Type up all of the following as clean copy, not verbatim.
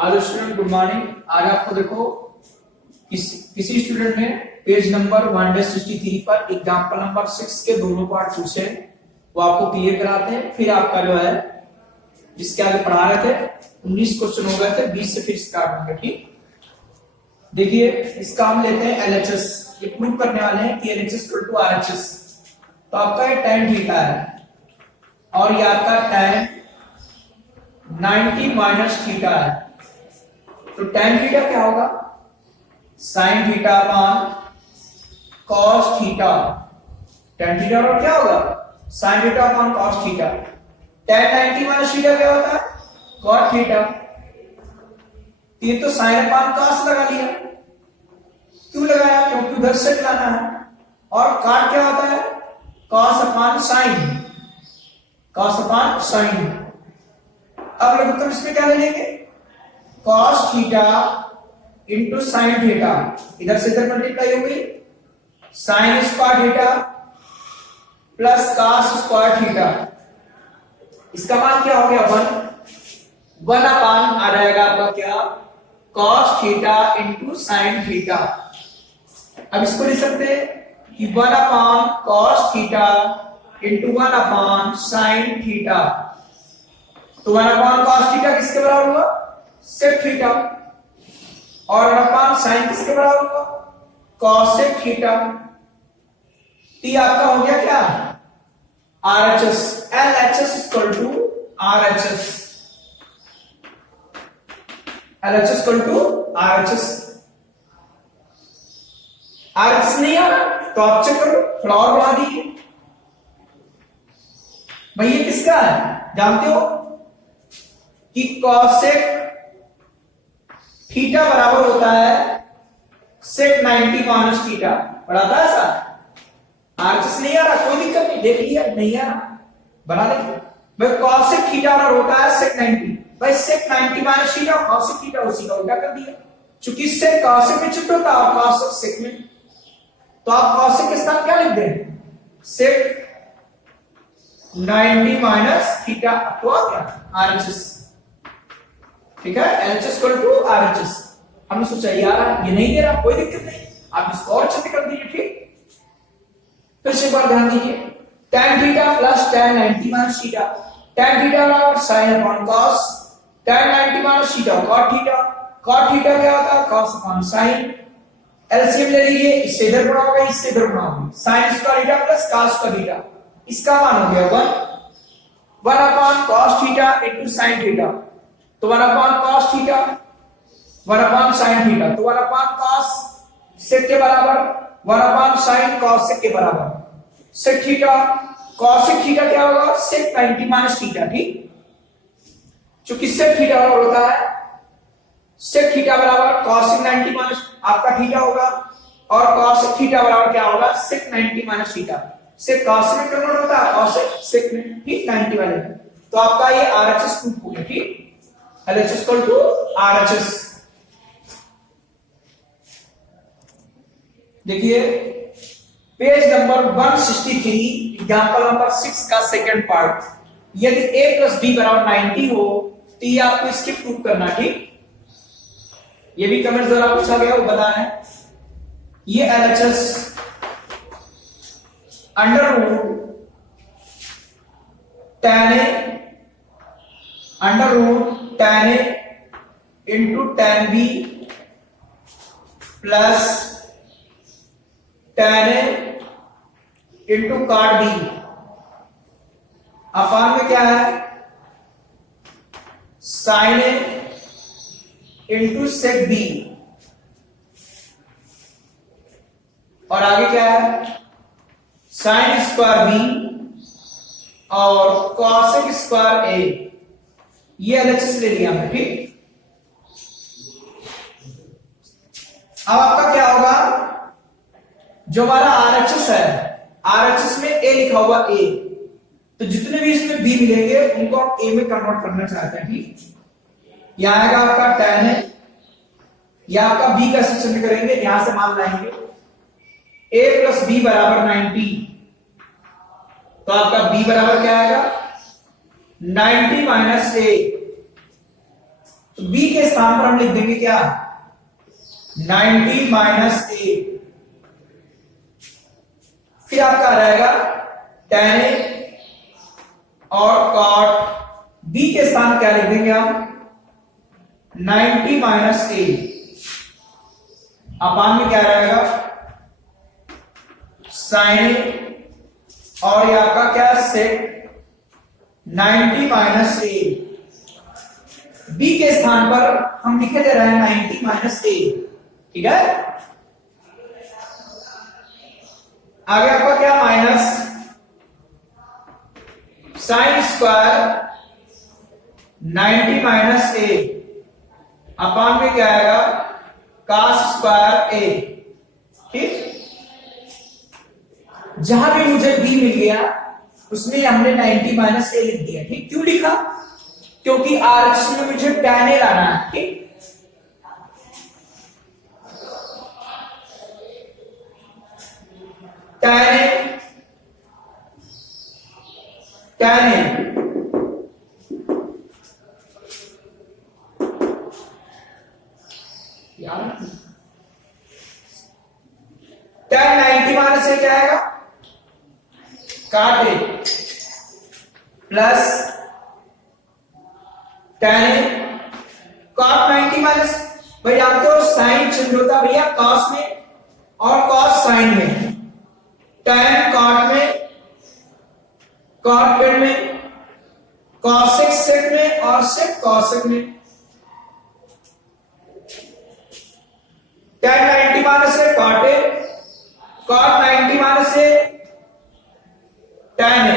Hello student, good morning. आज आपको देखो किसी स्टूडेंट ने पेज नंबर 163 पर एग्जांपल नंबर 6 के दोनों पार्ट पूछे, वो आपको क्लियर कराते हैं। फिर आपका जो है जिसके आगे पढ़ा रहे थे 19 क्वेश्चन हो गए थे, 20 से फिर स्टार्ट होंगे। ठीक, देखिए इसका हम लेते हैं LHS। ये प्रूव करने वाले हैं कि LHS इक्वल टू RHS। तो आपका ये tan थीटा है और ये आपका tan 90 माइनस थीटा है। तो tan थीटा क्या होगा? sin theta upon cos theta. tan theta और क्या होगा? sin theta upon cos theta. tan 90 minus theta क्या होता है? cot theta. ये तो sin अपॉन cos लगा लिया। क्यों लगाया? क्योंकि उधर से लाना है। और cot क्या होता है? cos upon sin। cos upon sin। अब लघुत्तम इसमें क्या ले लेंगे? cos theta into sine theta. इधर से इधर मल्टीप्लाई हो गई, sine square theta plus cos square theta. इसका मान क्या हो गया? 1 अपान आ जाएगा आपका क्या? cos theta into sine theta. अब इसको लिख सकते हैं कि 1 upon cos theta into 1 upon sine theta. तो 1 अपान cos थीटा किसके बराबर हुआ? Sec theta. और 1 अपान साइन किसके बराबर हुआ? Cosec theta. टी आपका हो गया क्या? RHS। LHS equal to RHS। LHS equal to RHS। RHS नहीं आ रहा तो आप चेक करो, थोड़ा और बढ़ा दीजिए। भाई ये किसका है जानते हो कि कॉसेक थीटा बराबर होता है सेक 90 माइनस थीटा। पढ़ा था ऐसा? RHS नहीं आ रहा, कोई दिक्कत नहीं, देख लिया नहीं आ रहा बना लेंगे। भाई कॉसेक थीटा बराबर होता है सेक 90। भाई सेक 90 माइनस थीटा और कॉसेक थीटा उसी का उल्टा कर दिया। चूंकि सेक कॉसेक में शिफ्ट होता है और कॉसेक सेक में, तो आप कॉसेक के स्थान क्या लिख दें? सेक 90 माइनस थीटा। तो आ गया RHS। ठीक है, LHS इक्वल टू RHS। हमने सोचा यार ये नहीं दे रहा, कोई दिक्कत नहीं, आप इसको और अच्छे से कर दीजिए। ठीक, फिर से एक बार ध्यान दीजिए। tan theta plus tan 90 minus theta. tan theta बराबर sin upon cos। tan 90 minus theta cot theta. cot theta क्या होता है? cos upon sin। एलसीएम ले लीजिए, इससे इधर गुणा होगा, इससे इधर गुणा होगा। sin square theta plus cos square theta. इसका मान हो गया 1 upon cos theta into sin theta. तो 1 upon cos theta 1 upon sin theta. तो 1 अपॉन cos सेक के बराबर 1 अपॉन sin cos सेक के बराबर sec theta. cos sec theta क्या होगा? Sec 90 minus theta. ठीक, चूंकि सेक थीटा बराबर होता है सेक थीटा बराबर cos सेक 90 माइनस आपका थीटा होगा और cos सेक थीटा बराबर क्या होगा? Sec 90 minus theta. Sec cos में कन्वर्ट होता है और सेक में, ठीक, 90 वाले। तो आपका ये RHS प्रूफ हो गया। ठीक, LHS इक्वल टू RHS। देखिए पेज नंबर 163 एग्जांपल नंबर 6 का सेकंड पार्ट। यदि a प्लस b बराबर 90 हो तो ये आपको इसकी प्रूफ करना। ठीक, ये भी कमेंट द्वारा पूछा गया, वो बताना है। ये LHS under root tan a under root tan a into tan b plus tan a into cot b upon में क्या है? sin a into sec b। और आगे क्या है? sin स्क्वायर b और cosec स्क्वायर a। ये LHS ले लिया हमने। ठीक, अब आपका क्या होगा? जो हमारा RHS है, RHS में a लिखा हुआ a, तो जितने भी इसमें b मिलेंगे उनको आप a में कन्वर्ट करना चाहते हैं। ठीक, यहां आएगा आपका tan है, या आपका b का सेक्शन करेंगे, यहां से मान लाएंगे a प्लस b बराबर 90। तो आपका b बराबर क्या आएगा? 90 माइनस ए। तो b के स्थान पर हम लिख देंगे क्या, 90 माइनस a। फिर आपका रहेगा tan a और cot b के स्थान क्या लिख देंगे हम, 90 माइनस a। अपान में क्या रहेगा, sin a और ये आपका क्या सेक 90 माइनस a। b के स्थान पर हम लिखे दे रहे हैं 90 माइनस a, ठीक है। आगे आपका क्या, minus sine square 90 minus a अपान में क्या आएगा, cos स्क्वायर a, ठीक। जहां भी मुझे b मिल गया उसमें हमने 90 माइनस a लिख दिया, ठीक। क्यों लिखा, क्योंकि RHS में मुझे tan a लाना है, ठीक। tan a यार tan 90 माइनस a क्या आएगा, काट a plus tan a cot 90 minus, भाई जानते हो साइन चेंज होता है भैया cos में और cos साइन में, tan cot में, cot tan में, cosec sec में और sec cosec में। tan 90 माइनस से cot a, cot 90 माइनस से tan a,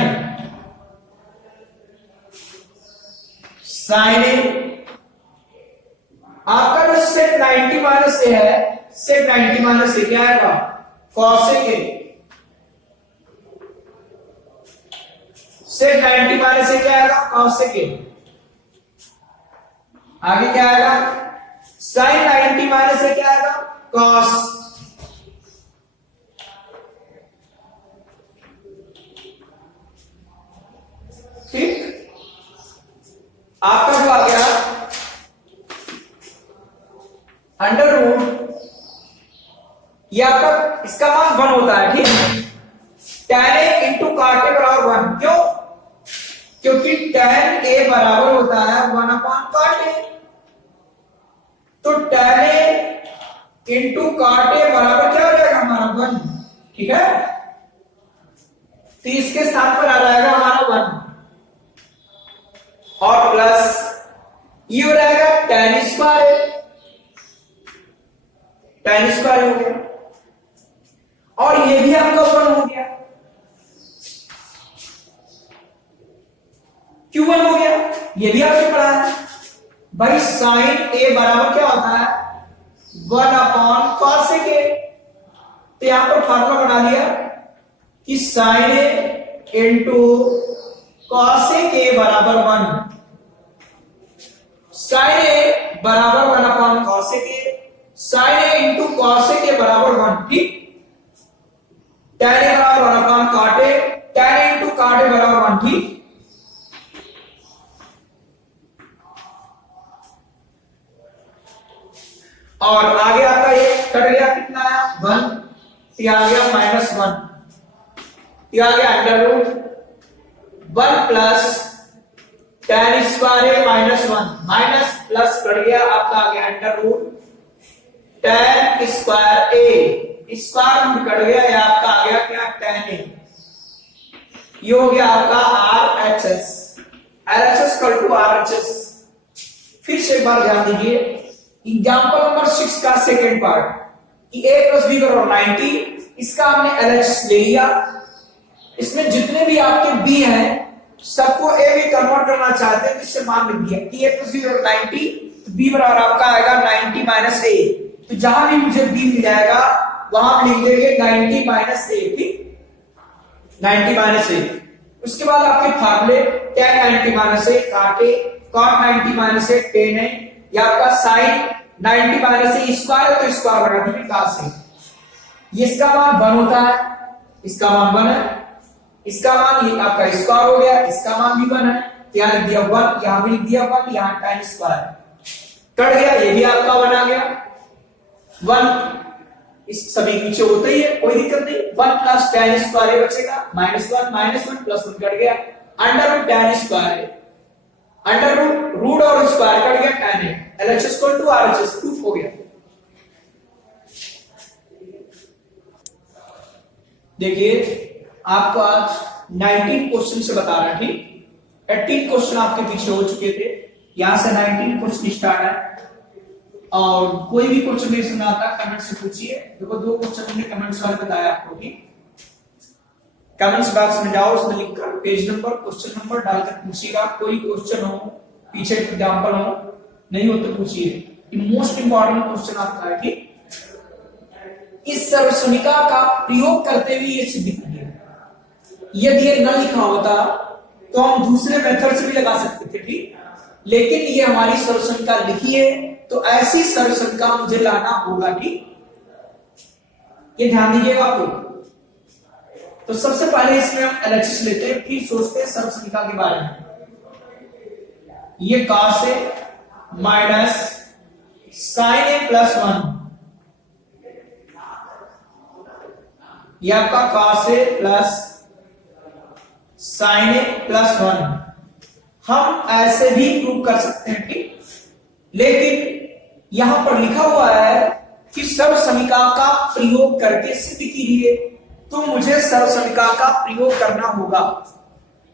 sin a। आपका जो sec 90 माइनस से है, sec 90 माइनस से क्या आएगा, cosec a। sec 90 माइनस से क्या आएगा, cosec a। आगे क्या आएगा, sin 90 माइनस से क्या आएगा, cos। ठीक, आपका जो आ गया अंडर रूट, ये आपका इसका मान 1 होता है, ठीक। tan a into cot a बराबर 1, क्यों, क्योंकि tan a बराबर होता है 1 अपॉन cot a। तो tan a into cot a बराबर क्या हो जाएगा हमारा 1, ठीक है। तो इसके स्थान पर आ जाएगा हमारा 1 और प्लस ये हो जाएगा tan स्क्वायर, tan स्क्वायर हो गया और ये भी आपका 1 हो गया। क्यों 1 हो गया, ये भी आपने पढ़ा है भाई, साइन a बराबर क्या होता है 1 अपॉन cosec a। तो यहां पर फार्मूला बना लिया कि sine a into cosec a बराबर 1, साइन a बराबर 1 upon cosec a, sine a into cosec a बराबर 1, ठीक। tan a बराबर 1 upon cot a, tan a into cot a बराबर 1, ठीक। और आगे आपका ये कट गया, कितना आया 1, ये आ गया -1, ये आ गया under root 1 plus tan square a minus 1, minus plus cut गया, आपका आ गया under root tan square a, square root cut गया, ये आपका आ गया क्या tan a। ये हो गया आपका RHS, LHS कल टू RHS। फिर से एक बार ध्यान दीजिए, एग्जांपल नंबर 6 का सेकंड पार्ट कि a प्लस b बराबर 90, इसका हमने LHS ले लिया। इसमें जितने भी आपके b हैं सबको a में कन्वर्ट करना चाहते हैं, जिससे मान लिख दिया कि a प्लस b बराबर 90, तो b बराबर आपका आएगा 90 माइनस a। तो जहां भी मुझे b मिल जाएगा वहां हम लिख देंगे 90 माइनस a, ठीक, 90 माइनस a। उसके बाद आपके फार्मूले tan 90 minus a cot a, cot 90 minus a tan a, ये आपका sin 90 माइनस a स्क्वायर, तो स्क्वायर लगा दीजिए cos a। ये इसका मान 1 होता है, इसका मान 1 है, इसका मान ये आपका स्क्वायर हो गया, इसका मान भी 1 है, यहां लिख दिया 1, यहां भी लिख दिया 1, यहां tan स्क्वायर। कट गया, ये भी आपका 1 आ गया, 1 इस सभी पीछे होते ही है, कोई दिक्कत नहीं। 1 प्लस tan स्क्वायर बचेगा, -1 प्लस 1 कट गया, under root tan square, under root और स्क्वायर कट गया, tan है, LHS को टू RHS प्रूफ हो गया। देखिए आपको आज 19 क्वेश्चन से बता रहा थी, 18 क्वेश्चन आपके पीछे हो चुके थे, यहां से 19 क्वेश्चन स्टार्ट है। और कोई भी क्वेश्चन नहीं सुना आता कमेंट से पूछिए। देखो 2 क्वेश्चन हमने कमेंट्स वाले बताया आपको कि कमेंट्स बॉक्स में जाओ, उसमें लिखकर पेज नंबर क्वेश्चन नंबर डालकर पूछिएगा। कोई क्वेश्चन हो, पीछे एग्जांपल हो, नहीं हो तो पूछिए। मोस्ट इंपॉर्टेंट क्वेश्चन आपका है कि इस सर्वसुनिका का प्रयोग करते हुए ये सिद्ध कीजिए। यदि ये न लिखा होता तो हम दूसरे मेथड से भी लगा सकते थे, ठीक, लेकिन ये हमारी सर्वसुनिका लिखी है तो ऐसी सर्वसुनिका मुझे लाना होगा, ठीक, ये ध्यान दीजिएगा आप लोग। तो सबसे पहले इसमें हम LHS लेते हैं, फिर सोचते हैं सर्वसुनिका के बारे में। ये cos A minus sin A plus 1, ये आपका cos A plus sin A plus 1 हम ऐसे भी प्रूव कर सकते हैं, ठीक, लेकिन यहां पर लिखा हुआ है कि सर्वसुनिका का प्रयोग करके सिद्ध कीजिए, तो मुझे सर्वसुनिका का प्रयोग करना होगा।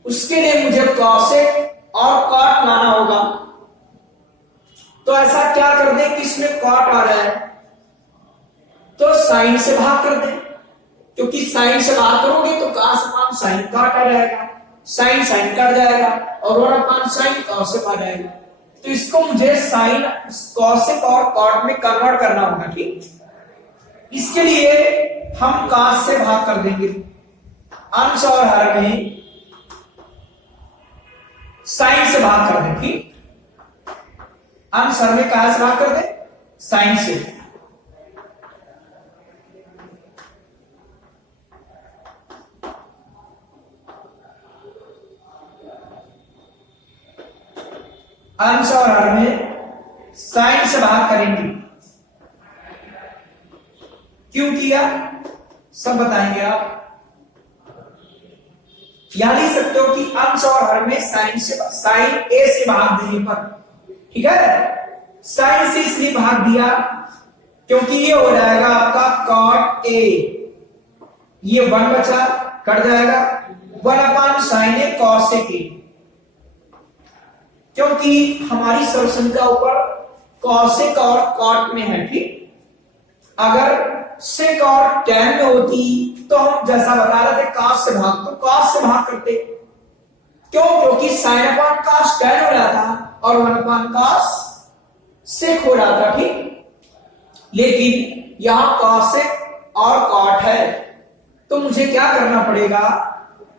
उसके लिए मुझे कॉसेक और कॉट लाना होगा। तो ऐसा क्या कर दें कि इसमें कॉट आ रहा है तो साइन से भाग कर दें, क्योंकि साइन से भाग करोगे तो cos अपान साइन कॉट आ जाएगा, साइन साइन कट जाएगा और 1 अपान साइन कॉसेक आ जाएगा। तो इसको मुझे साइन कॉसेक और कॉट में कन्वर्ट करना होगा, ठीक। इसके लिए हम cos से भाग कर देंगे, अंश और हर में साइन से भाग कर दें, ठीक। अंश हर में कहां से भाग कर दें? साइन से। अंश और हर में साइन से भाग करेंगे। क्यों किया सब बताएंगे आप। यहां लिख सकते हो कि अंश और हर में साइन ए से भाग देने पर, ठीक है, साइन से इसलिए भाग दिया क्योंकि ये हो जाएगा आपका कॉट ए, ये 1 बचा, कट जाएगा, 1 अपान साइन ए कॉसेक ए, क्योंकि हमारी सर्वसुनिका ऊपर कॉसेक और कॉट में है, ठीक। अगर सेक और tan में होती तो हम जैसा बता रहे थे cos से भाग, तो cos से भाग करते। क्यों? क्योंकि sin अपान cos tan हो रहा था और 1 अपान cos sec हो रहा था, ठीक। लेकिन यहां cosec और cot है तो मुझे क्या करना पड़ेगा,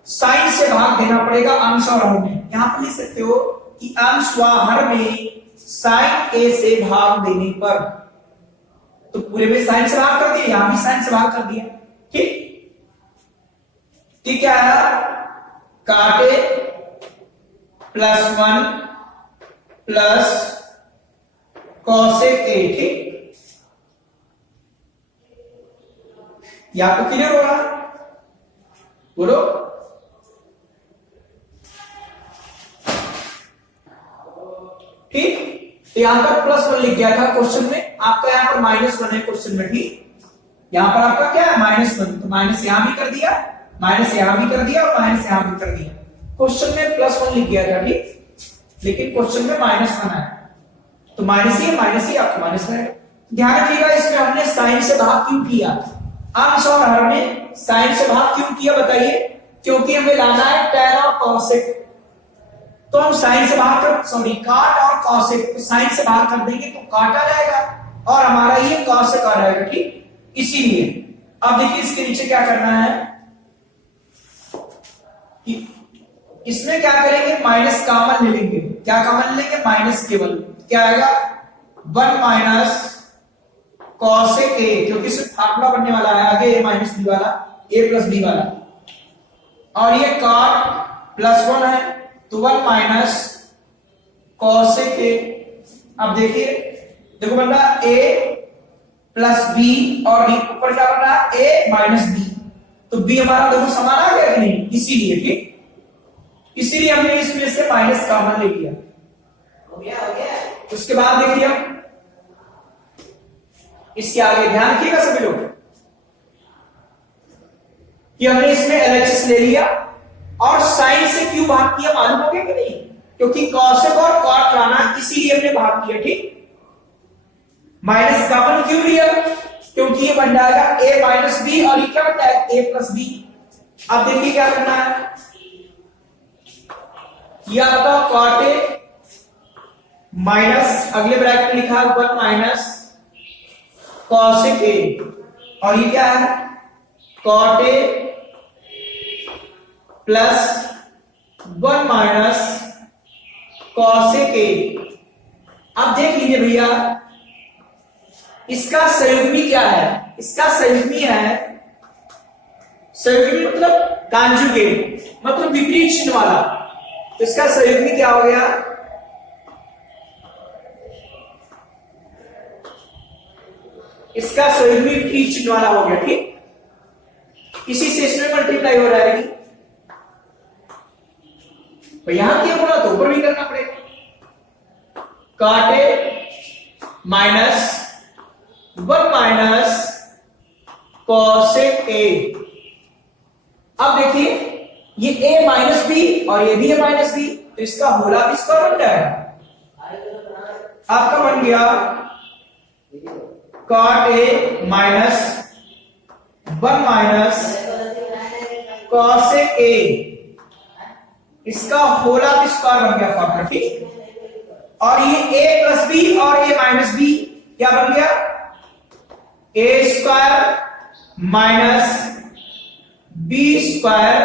साइन से भाग देना पड़ेगा अंश और हर में। यहां पर लिख सकते हो कि अंश व हर में साइन ए से भाग देने पर, तो पूरे में साइन से भाग कर दिया, यहां भी साइन से भाग कर दिया, ठीक। क्या है, काटे प्लस 1 प्लस कॉसेक ए, ठीक। यहां तो क्लियर होगा, बोलो। ठीक, तो यहां पर +1 लिख गया था क्वेश्चन में, आपका यहां पर -1 है क्वेश्चन में, ठीक। यहां पर आपका क्या है, -1, तो माइनस यहां भी कर दिया, माइनस यहां भी कर दिया और माइनस यहां भी कर दिया। क्वेश्चन में +1 लिख गया था, ठीक, लेकिन क्वेश्चन में -1 है, तो माइनस ही आपको माइनस रहेगा। ध्यान रखिएगा, इसमें हमने साइन से भाग क्यों किया, अंश और हर में साइन से भाग क्यों किया बताइए? क्योंकि हमें लाना है tan और cosec, तो हम साइन से भाग कर काट और कॉसेक, तो साइन से भाग कर देंगे तो काट आ जाएगा और हमारा ये कॉसेक आ जाएगा, ठीक। इसीलिए अब देखिए इसके नीचे क्या करना है कि इसमें क्या करेंगे, माइनस कॉमन ले लेंगे। क्या कॉमन लेंगे? माइनस केवल, क्या आएगा 1 माइनस कॉसेक ए, क्योंकि सिर्फ फार्मूला बनने वाला है आगे ए माइनस बी वाला, ए प्लस बी वाला, और ये कॉट +1 है तो 1 माइनस कॉसेक ए। अब देखिए देखो बन रहा a प्लस बी और ऊपर क्या बन रहा है a माइनस बी, तो b हमारा दोनों समान आ गया कि नहीं, इसीलिए ठीक, इसीलिए हमने इसमें से माइनस कॉमन ले लिया। हो गया। उसके बाद देखिए हम इसके आगे ध्यान रखिएगा सभी लोग कि हमने इसमें एलएचएस ले लिया और साइन से क्यों भाग किया मालूम हो गया कि नहीं, क्योंकि कॉसेक और कॉट लाना इसीलिए हमने भाग किया ठीक। माइनस कॉमन क्यों लिया, क्योंकि ये बन जाएगा a माइनस बी और ये क्या बनता है a प्लस बी। अब देखिए क्या करना है, ये आपका कॉट ए माइनस अगले ब्रैकेट में लिखा है 1 माइनस कॉसेक ए, और ये क्या है cot a plus 1 minus cosec a. अब देख लीजिए भैया इसका संयुग्मी क्या है, इसका संयुग्मी है, संयुग्मी मतलब कॉन्जुगेट मतलब विपरीत चिन्ह वाला, तो इसका संयुग्मी क्या हो गया, इसका संयुग्मी विपरीत चिन्ह वाला हो गया ठीक। इसी से इसमें मल्टीप्लाई हो जाएगी, तो यहां क्या बोला तो ऊपर भी करना पड़ेगा, cot a minus 1 minus cosec a. अब देखिए ये a माइनस बी और ये भी a माइनस बी, तो इसका होला किसका बन जाएगा, आपका बन गया cot a minus 1 minus cosec a, इसका होला स्क्वायर बन गया फॉर्मूला ठीक। और ये a प्लस बी और a माइनस बी क्या बन गया a square minus b square,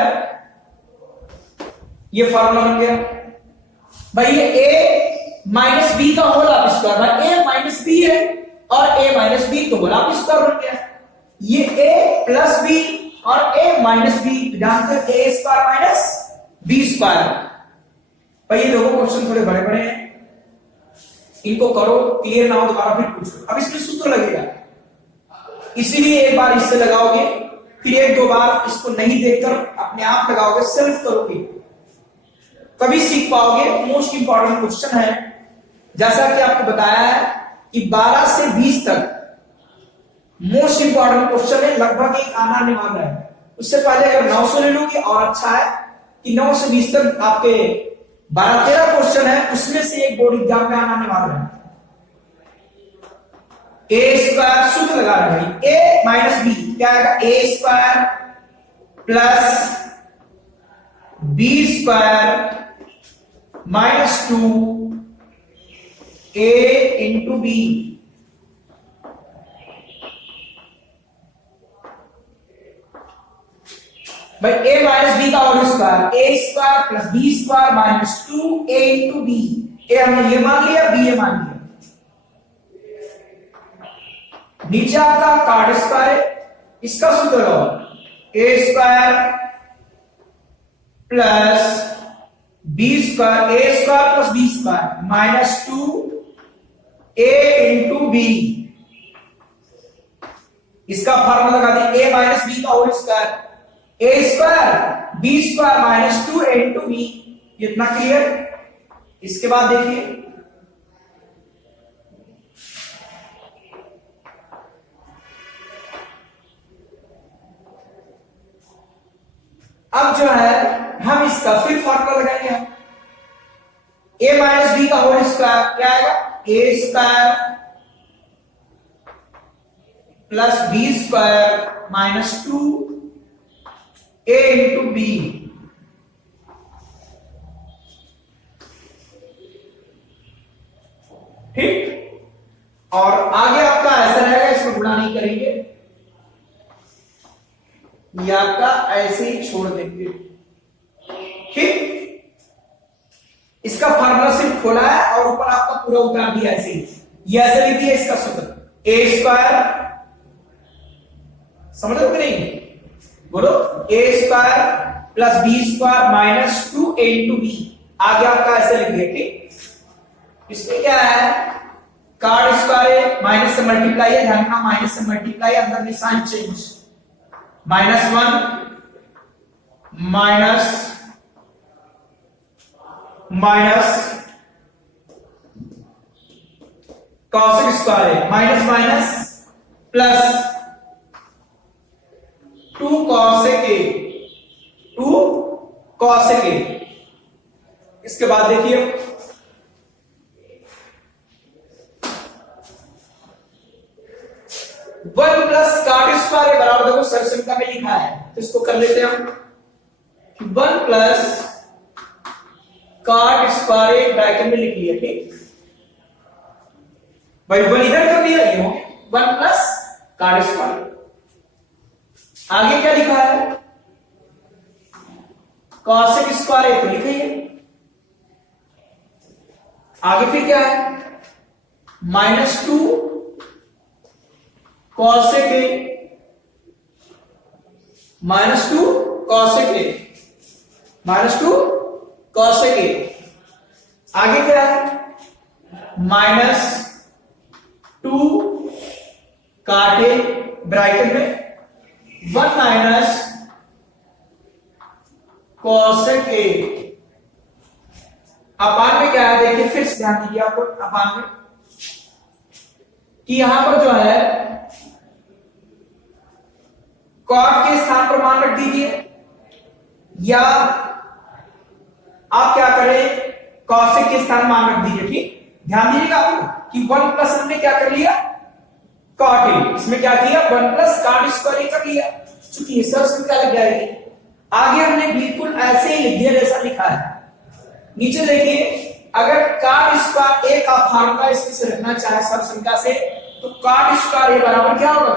ये फॉर्मूला बन गया भाई। ये a माइनस बी का होल आप स्क्वायर, भाई a माइनस बी है और a माइनस बी तो होल आप स्क्वायर बन गया। ये a प्लस बी और a माइनस बी, जानते हैं a square minus b square. भाई ये दोनों क्वेश्चन थोड़े बड़े बड़े हैं, इनको करो, क्लियर ना हो दोबारा फिर पूछो। अब इसमें सूत्र लगेगा, इसीलिए एक बार इससे लगाओगे फिर एक दो बार इसको नहीं देखकर अपने आप लगाओगे, सेल्फ करोगे तभी सीख पाओगे। मोस्ट इंपॉर्टेंट क्वेश्चन है, जैसा कि आपको बताया है कि 12 से 20 तक मोस्ट इंपॉर्टेंट क्वेश्चन है, लगभग एक आना आने वाला है। उससे पहले अगर 900 ले लोगे और अच्छा है कि 9 से 20 तक आपके 12-13 क्वेश्चन है, उसमें से एक बोर्ड एग्जाम में आने वाला है। ए स्क्वायर सूत्र लगा रहे भाई, ए माइनस बी क्या आएगा, A square plus B square minus 2 A into B. भाई ए माइनस बी का whole square, A square plus B square minus 2 A into B. ए हमने ये मान लिया, बी ये मान लिया। नीचे आपका कॉट स्क्वायर, इसका सूत्र लगाओ, A square plus B square, A square plus B square minus 2 A into B. इसका फॉर्मूला लगा दें, ए माइनस बी का whole square, A square B square minus 2 A into B. इतना क्लियर। इसके बाद देखिए अब जो है हम इसका फिर फॉर्मूला लगाएंगे। ए माइनस बी का होल स्क्वायर क्या आएगा, A square plus B square minus 2 A into B. ठीक, और आगे आपका ऐसा रहेगा, इसको गुणा नहीं करेंगे, ये आपका ऐसे ही छोड़ देंगे। ठीक, इसका फॉर्मूला सिर्फ खोला है और ऊपर आपका पूरा उतार दिया ऐसे ही। ये ऐसे लिख दिया इसका सूत्र, ए स्क्वायर, समझ लो कि नहीं, बोलो, A square plus B square minus 2 A into B. आगे आपका ऐसे लिख दिया। ठीक, इसमें क्या है, कॉट स्क्वायर माइनस से मल्टीप्लाई है, ध्यान रखना माइनस से मल्टीप्लाई, अंदर निशान चेंज, -1 माइनस कॉसेक स्क्वायर है, minus minus plus 2 cosec A, 2 cosec A. इसके बाद देखिए 1 प्लस कॉट स्क्वायर बराबर, देखो सरसंख्या में लिखा है तो इसको कर लेते हैं हम, 1 प्लस कॉट स्क्वायर ब्रैकेट में लिख लिया, ठीक भाई, 1 इधर कर दिया, ये हो 1 प्लस कॉट स्क्वायर। आगे क्या लिखा है, कॉसेक स्क्वायर तो लिखा है, आगे फिर क्या है, -2 कॉसेक ए, -2 कॉसेक ए, -2 कॉसेक ए। आगे क्या है, -2 काटे ब्रैकेट में 1 माइनस कॉसेक ए। अपान में क्या है, देखिए फिर से ध्यान दीजिए आपको अपान में कि यहां पर जो है कॉट के स्थान पर मान रख दीजिए, या आप क्या करें कॉसेक के स्थान मान रख दीजिए, ठीक। ध्यान दीजिएगा आपको कि 1 प्लस हमने क्या कर लिया, कॉट ए, इसमें क्या किया 1 प्लस कॉट स्क्वायर कर लिया, चूंकि ये सब संख्या लग जाएगी। आगे हमने बिल्कुल ऐसे ही लिख दिया जैसा लिखा है। नीचे देखिए, अगर कॉट स्क्वायर ए का फार्मूला इसमें से रखना चाहे सब संख्या से, तो कॉट स्क्वायर ए बराबर क्या होगा,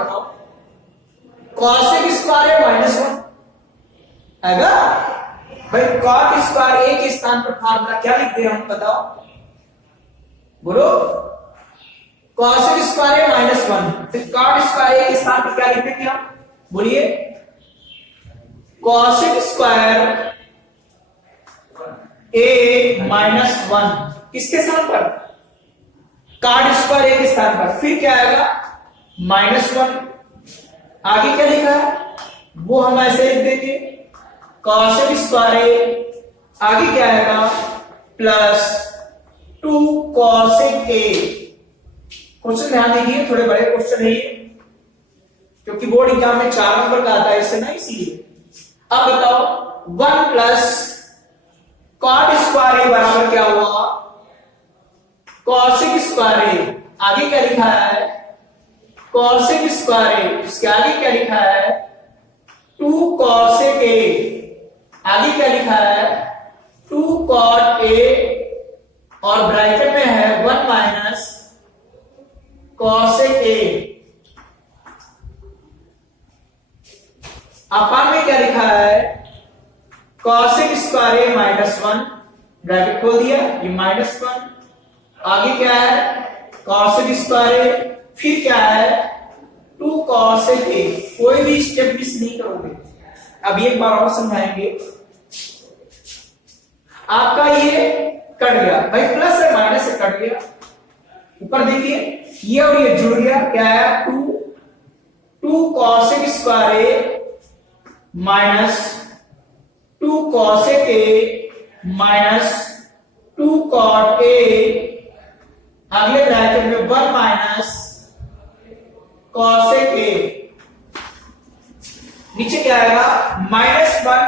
कॉसेक स्क्वायर -1 आएगा भाई। कॉट स्क्वायर ए के स्थान पर फार्मूला क्या लिखते हैं हम, बताओ, बोलो, कॉसेक स्क्वायर -1, फिर कॉट स्क्वायर ए के स्थान पर क्या लिखेंगे हम, बोलिए, कॉसेक स्क्वायर ए -1 किसके स्थान पर, कॉट स्क्वायर ए के स्थान पर, फिर क्या आएगा -1। आगे क्या लिखा है वो हम ऐसे लिख देंगे, कॉसेक स्क्वायर ए, आगे क्या आएगा +2 कॉसेक ए। क्वेश्चन ध्यान दीजिए, थोड़े बड़े क्वेश्चन है ये, क्योंकि बोर्ड एग्जाम में 4 नंबर का आता है इससे ना, इसीलिए। अब बताओ 1 प्लस कॉट स्क्वायर ए बराबर क्या हुआ, कॉसेक स्क्वायर ए। आगे क्या लिखा है, कॉसेक स्क्वायर ए, इसके आगे क्या लिखा है 2 कॉसेक ए, आगे क्या लिखा है 2 कॉट ए, और ब्रैकेट में है 1 माइनस कॉसेक ए। अपान में क्या लिखा है, कॉसेक स्क्वायर ए -1, ब्रैकेट खोल दिया, ये -1। आगे क्या है, कॉसेक स्क्वायर ए, फिर क्या है 2 कॉसेक ए। कोई भी स्टेप मिस नहीं करोगे। अब एक बार और समझाएंगे, आपका ये कट गया भाई, प्लस है माइनस से कट गया, ऊपर देखिए ये और ये जुड़ गया, क्या है 2 cosec square a -2 cosec A -2 cot a, अगले ब्रैकेट में 1 माइनस कॉसेक ए। नीचे क्या आएगा -1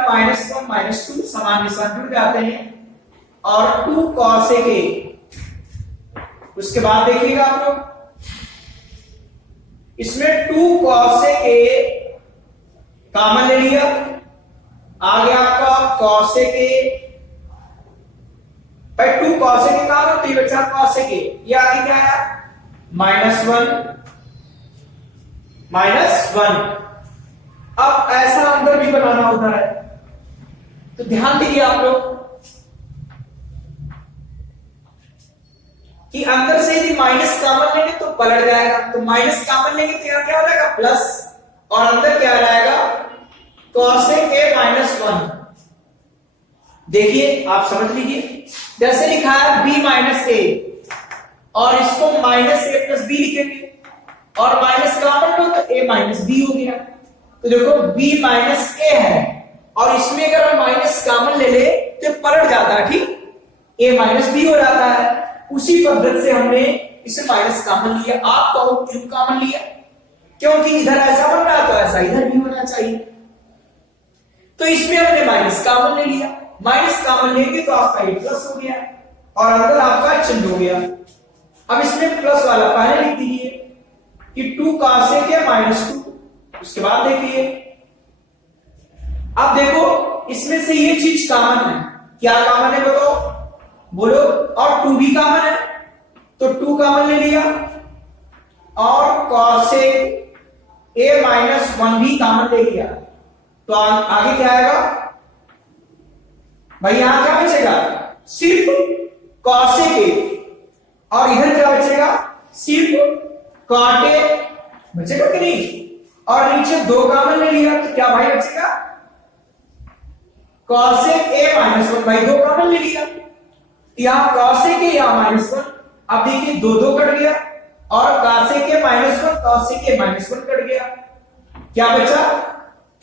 -2 समान निशान जुड़ जाते हैं, और 2 कॉसेक ए। उसके बाद देखिएगा आप लोग, इसमें 2 कॉसेक ए कॉमन ले लिया, आगे आपका कॉसेक ए, भाई 2 कॉसेक ए कॉमन, तो ये बचा कॉसेक ए। ये आगे क्या है -1। अब ऐसा अंदर भी बनाना होता है, तो ध्यान दीजिए आप लोग कि अंदर से यदि माइनस कॉमन लेंगे तो पलट जाएगा, तो माइनस कॉमन लेंगे तो यहां क्या हो जाएगा प्लस, और अंदर क्या रहेगा कॉसेक ए -1। देखिए आप समझ लीजिए, जैसे लिखा है b - a, और इसको माइनस ए प्लस बी लिखेंगे और माइनस कॉमन लो तो ए माइनस बी हो गया। तो देखो b माइनस ए है और इसमें अगर हम माइनस कॉमन ले ले तो पलट जाता है, ठीक, a माइनस बी हो जाता है। उसी पद्धति से हमने इसे माइनस कॉमन लिया, आप कहो क्यों कॉमन लिया, क्योंकि इधर ऐसा बन रहा तो ऐसा इधर भी होना चाहिए। तो इसमें हमने माइनस कॉमन ले लिया, माइनस कॉमन लेंगे तो आपका ये प्लस हो गया और अंदर आपका चिन्ह हो गया। अब इसमें प्लस वाला पहले लिख दीजिए कि 2 cos a के -2, उसके बाद देखिए अब देखो इसमें से ये चीज कॉमन है, क्या कॉमन है बताओ, बोलो, और 2 भी कॉमन है तो 2 कॉमन ले लिया और cos a -1 भी कॉमन ले लिया। तो आगे क्या आएगा भाई, यहां क्या बचेगा, सिर्फ cos a के, और इधर क्या बचेगा, सिर्फ cot a बचेगा कि नहीं, और नीचे 2 कॉमन ले लिया तो क्या भाई बचेगा, cos a -1 भाई 2 कॉमन ले लिया, यहां cos a के यहां -1, अब देखिए 2 कट गया और cos a के -1 cos a के -1 कट गया, क्या बचा,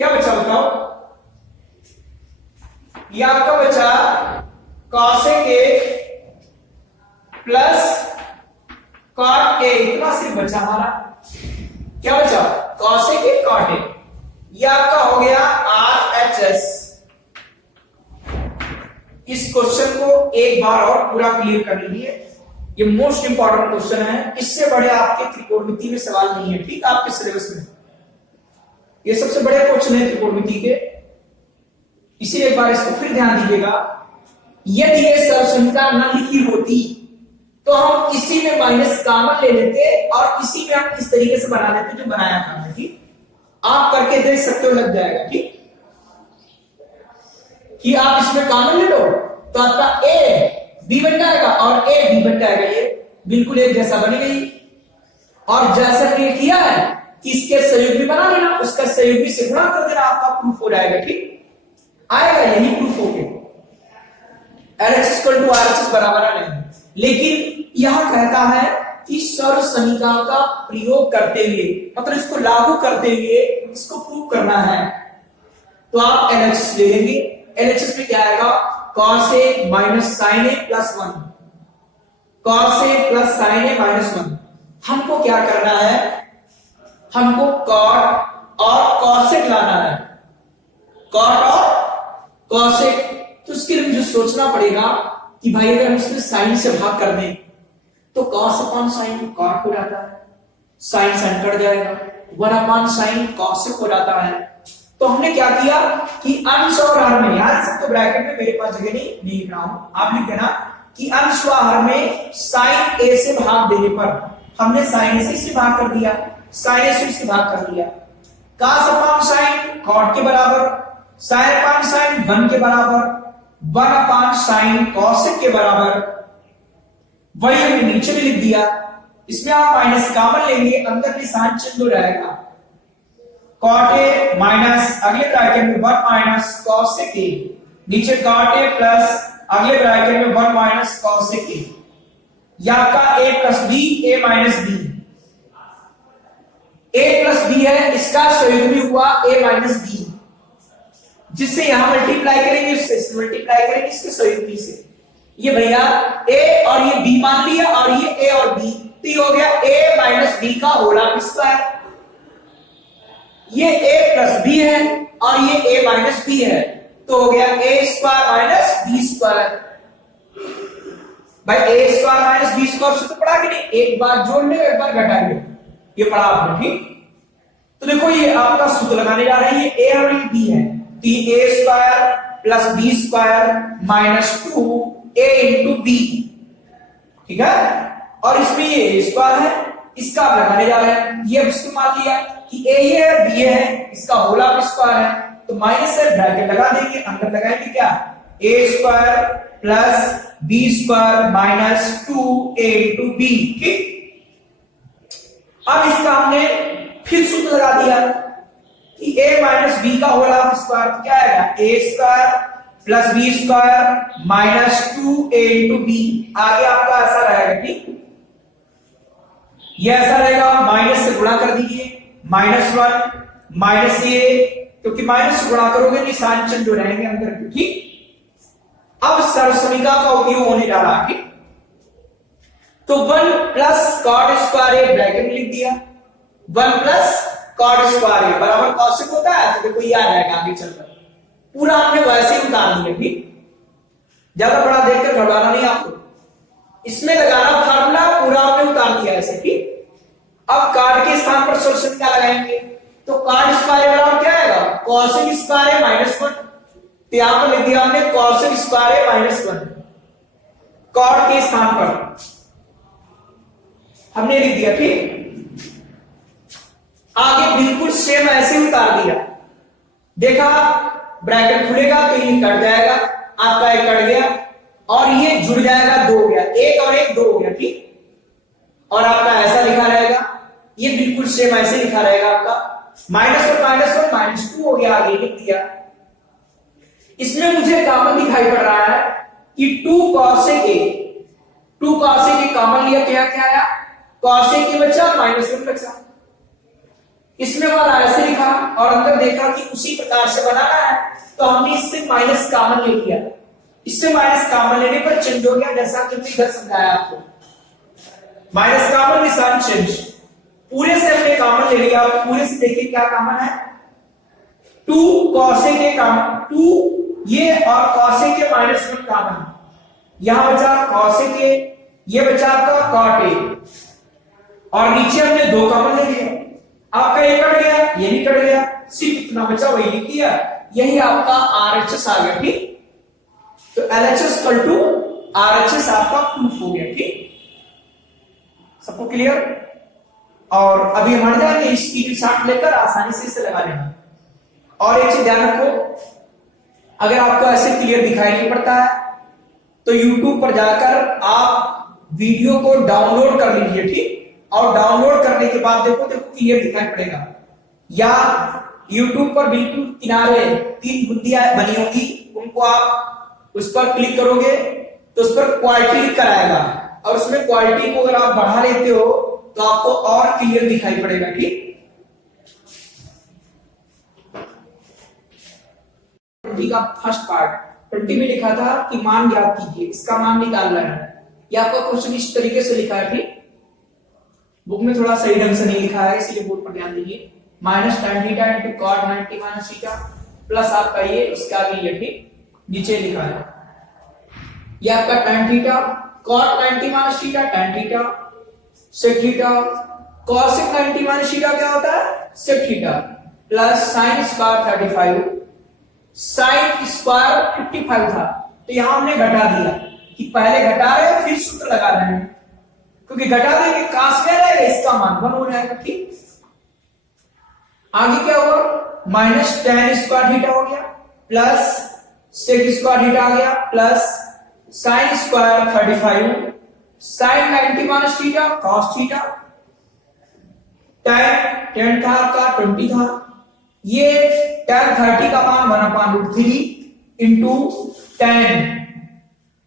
क्या बचा बताओ, ये आपका बचा cos a के प्लस cot a, इतना सिर्फ बचा हमारा, क्या बचा, cos a के cot a, ये आपका हो गया RHS। इस क्वेश्चन को एक बार और पूरा क्लियर कर लीजिए, ये मोस्ट इंपॉर्टेंट क्वेश्चन है, इससे बड़े आपके त्रिकोणमिति में सवाल नहीं है, ठीक, आपके सिलेबस में ये सबसे बड़े क्वेश्चन है त्रिकोणमिति के, इसीलिए एक बार इसको फिर ध्यान दीजिएगा। यदि ये सरसंख्या न लिखी होती तो हम इसी में माइनस कॉमन ले लेते और इसी में हम इस तरीके से बना लेते जो बनाया था, ठीक, आप करके देख सकते हो, लग जाएगा, ठीक, कि आप इसमें कॉमन ले लो तो आपका a b बन जाएगा और a b बन जाएगा, ये बिल्कुल एक जैसा बन गई। और जैसा हमने किया है कि इसके सहयोगी बना लेना, उसका सहयोगी से गुणा कर देना, आपका प्रूफ हो जाएगा, ठीक, आएगा, यही प्रूफ हो गया, LHS = RHS बराबर है। लेकिन यह कहता है कि सर्व समीकरण का प्रयोग करते हुए, मतलब इसको लागू करते हुए इसको प्रूव करना है, तो आप LHS ले लेंगे। LHS में क्या आएगा, cos a sin a + 1, cos a + sin a -1। हमको क्या करना है, हमको cot और cosec लाना है, cot और cosec। तो उसके लिए मुझे सोचना पड़ेगा कि भाई अगर हम इसमें sin से भाग कर दें तो cos अपॉन sin cot हो जाता है, sin sin कट जाएगा, 1 अपॉन sin cosec हो जाता है। तो हमने क्या किया कि अंश और हर में, यार सब तो ब्रैकेट में मेरे पास जगह नहीं लिख रहा हूं, आप लिख देना कि अंश व हर में sin a से भाग देने पर हमने sin a से भाग कर दिया, sin a से भाग कर दिया, cos अपॉन sin cot के बराबर, sin अपॉन sin 1 के बराबर, 1 अपॉन sin cosec के बराबर, वही हमने नीचे भी लिख दिया। इसमें आप माइनस कॉमन लेंगे, अंदर निशान चिन्ह हो जाएगा, cot a माइनस अगले ब्रैकेट में 1 माइनस cosec a, नीचे cot a प्लस अगले ब्रैकेट में 1 माइनस cosec a, या आपका a plus b, a minus b, a plus b है, इसका सहयोगी हुआ a माइनस b, जिससे यहां मल्टीप्लाई करेंगे, इससे मल्टीप्लाई करेंगे इसके सहयोगी से, ये भैया a और ये b मान लिया और ये a और b, तो ये हो गया a माइनस b का होल स्क्वायर। ये a प्लस b है और ये a माइनस b है, तो हो गया a square minus b square. भाई a square minus b square से तो पढ़ा कि नहीं, एक बार जोड़ ले एक बार घटा ले, ये पढ़ा आपने, ठीक। तो देखो ये आपका सूत्र लगाने जा रहे हैं, ये a और ये b है, तो ये a square plus b square minus 2a into b, ठीक है, और इसमें ये a स्क्वायर है, इसका आप लगाने जा रहे हैं, ये अब इसको मान लिया कि a ये है b ये है, इसका होल स्क्वायर है, तो माइनस से ब्रैकेट लगा देंगे, अंदर लगाएंगे क्या, a square plus b square minus 2a into b, ठीक। अब इसका हमने फिर सूत्र लगा दिया कि a माइनस b का होल स्क्वायर क्या आएगा, a square plus b square minus 2a into b, आगे आपका ऐसा रहेगा, ठीक। ये ऐसा रहेगा, माइनस से गुणा कर दीजिए, -1 माइनस ये, क्योंकि माइनस से गुणा करोगे निशान चिन्ह जो रहेंगे अंदर के, ठीक। अब सर्वसमीका का उपयोग होने जा रहा है, तो 1 plus cot square A bracket में लिख दिया, 1 प्लस कॉट स्क्वायर ए बराबर कॉसेक होता है, तो देखो ये आ जाएगा आगे चलकर, पूरा हमने वैसे ही उतार दिया, ठीक। ज्यादा बड़ा देखकर घबराना नहीं आपको, इसमें लगाना फार्मूला पूरा हमने उतार दिया ऐसे, ठीक। अब कार्ड के स्थान पर सर्वसमीका लगाएंगे, तो कार्ड स्क्वायर बराबर क्या आएगा, कॉसेक स्क्वायर ए -1, तो यहां पर लिख दिया हमने कॉसेक स्क्वायर ए -1, कॉट के स्थान पर हमने लिख दिया, ठीक। आगे बिल्कुल सेम ऐसे उतार दिया, देखा ब्रैकेट खुलेगा तो ये कट जाएगा, आपका एक कट गया और ये जुड़ जाएगा, 2 हो गया, 1 और 1 2 हो गया, ठीक। और आपका ऐसा लिखा रहेगा, ये बिल्कुल सेम ऐसे लिखा रहेगा आपका, -1 -2 हो गया, आगे लिख दिया। इसमें मुझे कॉमन दिखाई पड़ रहा है कि 2 कॉसेक ए कॉमन लिया, क्या क्या आया, कॉसेक ए बचा, -1 बचा। इसमें वाला ऐसे लिखा और अंदर देखा कि उसी प्रकार से बनाना है, तो हमने इससे माइनस कॉमन ले लिया, इससे माइनस कॉमन लेने पर चेंज हो गया, जैसा कि मैंने इधर समझाया आपको, माइनस कॉमन निशान चेंज, पूरे से हमने कॉमन ले लिया, पूरे से देखिए क्या कॉमन है, 2 कॉसेक ए कॉमन, 2 ये और कॉसेक ए -1 कॉमन, यहां बचा कॉसेक ए, ये बचा आपका कॉट ए, और नीचे हमने 2 कॉमन ले लिया, आपका ये कट गया, ये भी कट गया, सिर्फ इतना बचा वही लिख दिया, यही आपका RHS आ गया, ठीक। तो LHS इक्वल टू RHS आपका प्रूफ हो गया, ठीक। सबको क्लियर। और अभी हम हट जाएंगे, इसकी शॉट लेकर आसानी से इसे लगा लेना। और एक चीज ध्यान रखो, अगर आपको ऐसे क्लियर दिखाई नहीं पड़ता है तो YouTube पर जाकर आप वीडियो को डाउनलोड कर लीजिए, ठीक। और डाउनलोड करने के बाद देखो क्लियर दिखाई पड़ेगा, या YouTube पर बिल्कुल किनारे 3 बुंदियां बनी होगी, उनको आप उस पर क्लिक करोगे तो उस पर क्वालिटी लिख कर आएगा, और उसमें क्वालिटी को अगर आप बढ़ा लेते हो तो आपको और क्लियर दिखाई पड़ेगा, ठीक। 20 का फर्स्ट पार्ट 20 में लिखा था कि मान ज्ञात कीजिए, इसका मान निकालना है, ये आपका क्वेश्चन इस तरीके से लिखा है, ठीक। बुक में थोड़ा सही ढंग से नहीं लिखा है, इसलिए बोर्ड पर ध्यान दीजिए, -tan theta × cot 90 - theta plus आपका ये उसके आगे ये, ठीक, नीचे लिखा है, ये आपका tan theta, cot 90 - theta tan theta, sec theta, cosec 90 - theta क्या होता है, sec theta, plus sin square 35, sin square 55 था, तो यहां हमने घटा दिया कि पहले घटा रहे हैं फिर सूत्र लगा रहे हैं, क्योंकि घटा देंगे काश क्या रहेगा, इसका मान 1 हो जाएगा, ठीक। आगे क्या होगा, -tan स्क्वायर थीटा हो गया, प्लस sec स्क्वायर थीटा आ गया, plus sin square 35, sin 90 - theta cos theta, tan था आपका 20 था, ये tan 30 का मान 1/√3 इंटू tan,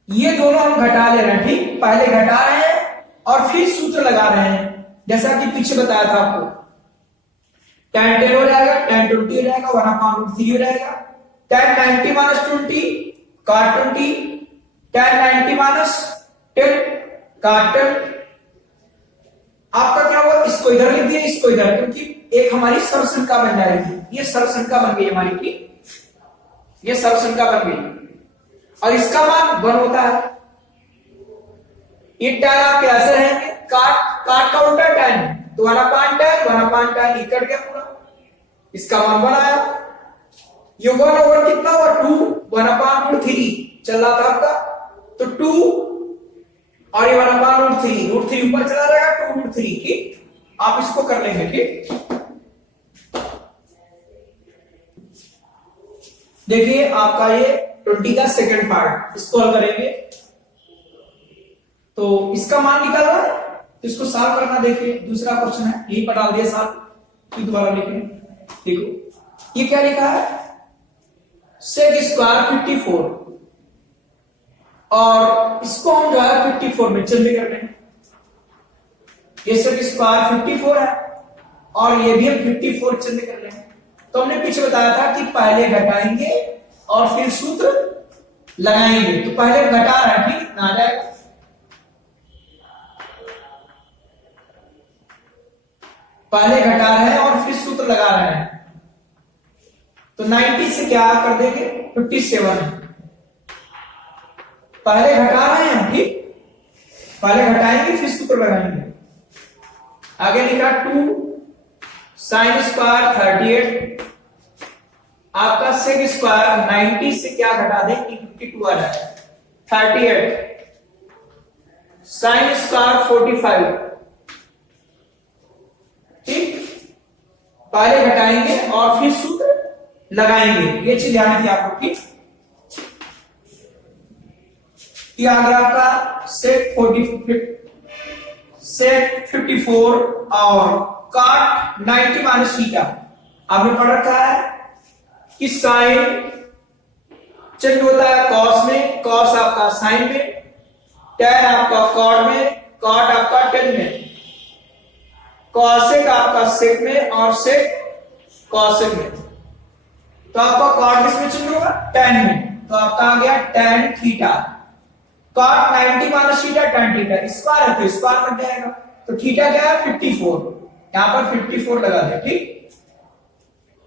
ये दोनों हम घटा ले रहे हैं, ठीक। पहले घटा रहे हैं और फिर सूत्र लगा रहे हैं, जैसा कि पीछे बताया था आपको, tan 10 हो जाएगा, tan 20 हो जाएगा, 1/√3 हो जाएगा, tan 90 - 20 cot 20, tan 90 - 10 cot 10, आपका क्या हुआ, इसको इधर लिख दिया, इसको इधर, क्योंकि एक हमारी सर्वसंख्या बन जाएगी, ये सर्वसंख्या बन गई हमारी, ठीक, ये सर्वसंख्या बन गई, और इसका मान 1 होता है। ये tan आप कैसे रहेंगे, काट का उल्टा tan, तो 1/tan ये कट गया पूरा, इसका मान 1 आया, ये 1 ओवर कितना हुआ 2, 1/√3 चल रहा था आपका, तो 2 और ये 1/√3, √3 ऊपर चला जाएगा, 2√3, ठीक। आप इसको कर लेंगे, ठीक। देखिए आपका ये 20 का सेकंड पार्ट, इसको हल करेंगे तो इसका मान निकालना है, तो इसको सॉल्व करना, देखिए दूसरा क्वेश्चन है, यही पर डाल दिया सॉल्व, फिर दोबारा लिखेंगे, देखो ये क्या लिखा है, sec स्क्वायर 54, और इसको हम जो है 54 में चेंज कर लेंगे, ये सेक स्क्वायर 54 है और ये भी हम 54 चिन्ह कर लेंगे। तो हमने पीछे बताया था कि पहले घटाएंगे और फिर सूत्र लगाएंगे। तो पहले घटा रहा है, ठीक ना आ जाएगा। पहले घटा रहे हैं और फिर सूत्र लगा रहे हैं। तो 90 से क्या कर देंगे 57। पहले घटा रहे हैं हम, ठीक, पहले घटाएंगे फिर सूत्र लगाएंगे। आगे लिखा 2 साइन स्क्वायर 38, आपका सेक स्क्वायर 90 से क्या घटा दें कि 52 आ जाए 38, साइन स्क्वायर 45, ठीक, पहले घटाएंगे और फिर सूत्र लगाएंगे। ये चीज ध्यान रखिए आपको, ठीक। ये आ गया आपका सेक 54 और कॉट 90 माइनस थीटा। आपने पढ़ रखा है कि साइन चिन्ह होता है कॉस में, कॉस आपका साइन में, टैन आपका कॉट में, कॉट आपका टेन में, कॉसेक आपका सेक में और सेक कॉसेक में। तो आपका कॉट किसमें चिन्ह होगा टैन में। तो आपका आ गया tan theta. Cot 90 minus theta tan theta, square है तो स्क्वायर बन जाएगा। तो थीटा क्या है 54, यहां पर 54 लगा दे, ठीक।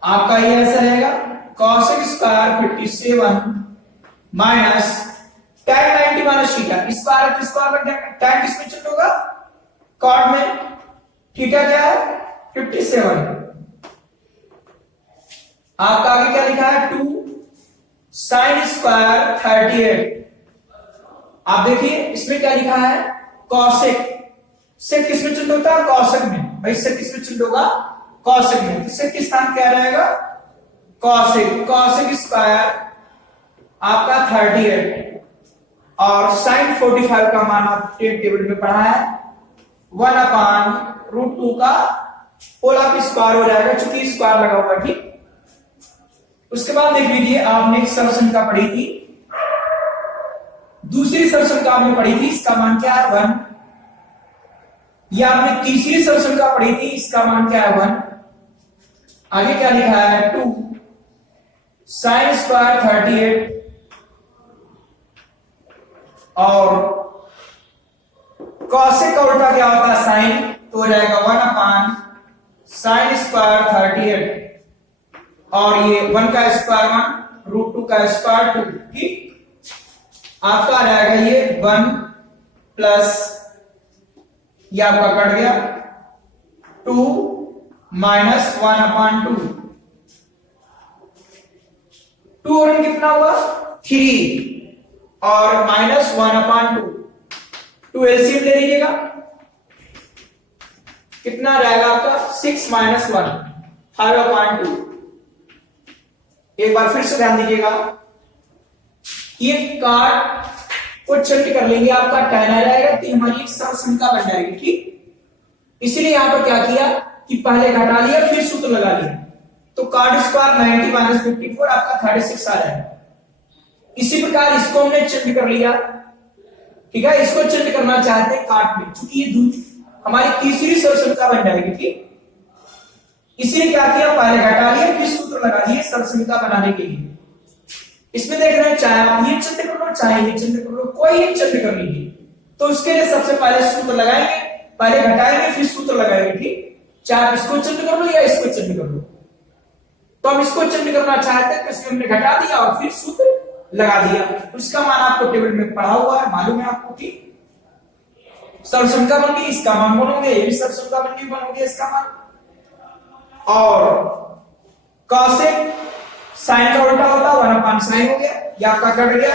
आपका ये ऐसा रहेगा cosec square 57 minus tan 90 minus theta, square है तो स्क्वायर बन जाएगा। टैन किसमें चिन्ह होगा कॉट में, थीटा क्या है 57। आपका आगे क्या लिखा है 2 साइन स्क्वायर 38। आप देखिए इसमें क्या लिखा है कॉसेक, सेक किसमें चिन्ह होता है कॉसेक में, भाई सेक किसमें चिन्ह होगा कॉसेक में। सेक किस स्थान क्या रहेगा कॉसेक, कॉसेक स्क्वायर आपका 38 और साइन 45 का मान आपने टेबल में पढ़ा है 1/√2 का होल आप स्क्वायर हो जाएगा, चूंकि स्क्वायर लगा हुआ, ठीक। उसके बाद देख लीजिए आपने एक सरसंख्या पढ़ी थी, दूसरी सरसंख्या आपने पढ़ी थी, इसका मान क्या है 1। या आपने तीसरी सरसंख्या पढ़ी थी, इसका मान क्या है 1। आगे क्या लिखा है 2 साइन स्क्वायर 38 और कॉसेक का उल्टा क्या होता है साइन, तो हो जाएगा 1/sin स्क्वायर 38 और ये 1 का स्क्वायर 1 √2 का स्क्वायर 2, ठीक। आपका आ जाएगा ये 1 प्लस ये आपका कट गया 2 माइनस 1/2, 2 और कितना हुआ 3 और माइनस 1/2, 2 एलसीएम ले लीजिएगा, कितना रहेगा आपका 6 माइनस 1 5/2। एक बार फिर से ध्यान दीजिएगा, ये काट को चिन्ह कर लेंगे, आपका टैन आ जाएगा, तो हमारी एक सरसंख्या बन जाएगी, ठीक। इसलिए यहां पर क्या किया कि पहले घटा लिया फिर सूत्र लगा लिया। तो काट स्क्वायर 90 माइनस 54 आपका 36 आ जाएगा। इसी प्रकार इसको हमने चिन्ह कर लिया, ठीक है। इसको चिन्ह करना चाहते हैं काट में, क्योंकि ये हमारी तीसरी सरसंख्या बन जाएगी, ठीक। इसलिए क्या किया पहले घटा लिया फिर सूत्र लगा दिए सरसंख्या बनाने के लिए। इसमें देख रहे हैं चाहे आप ये चिन्ह कर लो चाहे ये चिन्ह कर लो, कोई एक चिन्ह कर लीजिए। तो उसके लिए सबसे पहले सूत्र लगाएंगे, पहले घटाएंगे फिर सूत्र लगाएंगे, ठीक। चाहे इसको चिन्ह कर लो या इसको चिन्ह कर लो। तो हम इसको चिन्ह करना चाहते हैं तो इसमें हमने घटा दिया और फिर सूत्र लगा दिया। उसका मान आपको टेबल में पढ़ा हुआ है, मालूम है आपको, ठीक। सरसंख्या बन गई, इसका मान बनोगे, ये भी सरसंख्या बन गई, बनोगे इसका मान। और कॉसेक साइन का उल्टा होता है 1/sin हो गया, ये आपका कट गया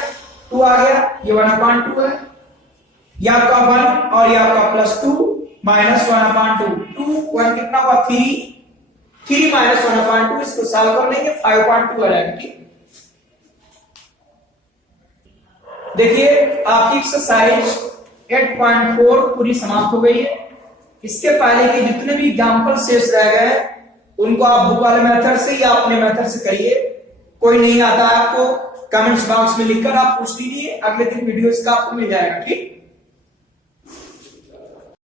2 आ गया, ये 1/2 है, ये आपका 1 और ये आपका +2 माइनस 1/2, 2 1 कितना हुआ 3 माइनस 1/2, इसको सॉल्व कर लेंगे 5/2 आ जाएगा, ठीक। देखिए आपकी एक्सरसाइज 8.4 पूरी समाप्त हो गई है। इसके पहले के जितने भी एग्जाम्पल शेष रह गए उनको आप बुक वाले मेथड से या अपने मेथड से करिए। कोई नहीं आता है आपको कमेंट्स बॉक्स में लिखकर आप पूछ लीजिए, अगले दिन वीडियोस का आपको मिल जाएगा, ठीक।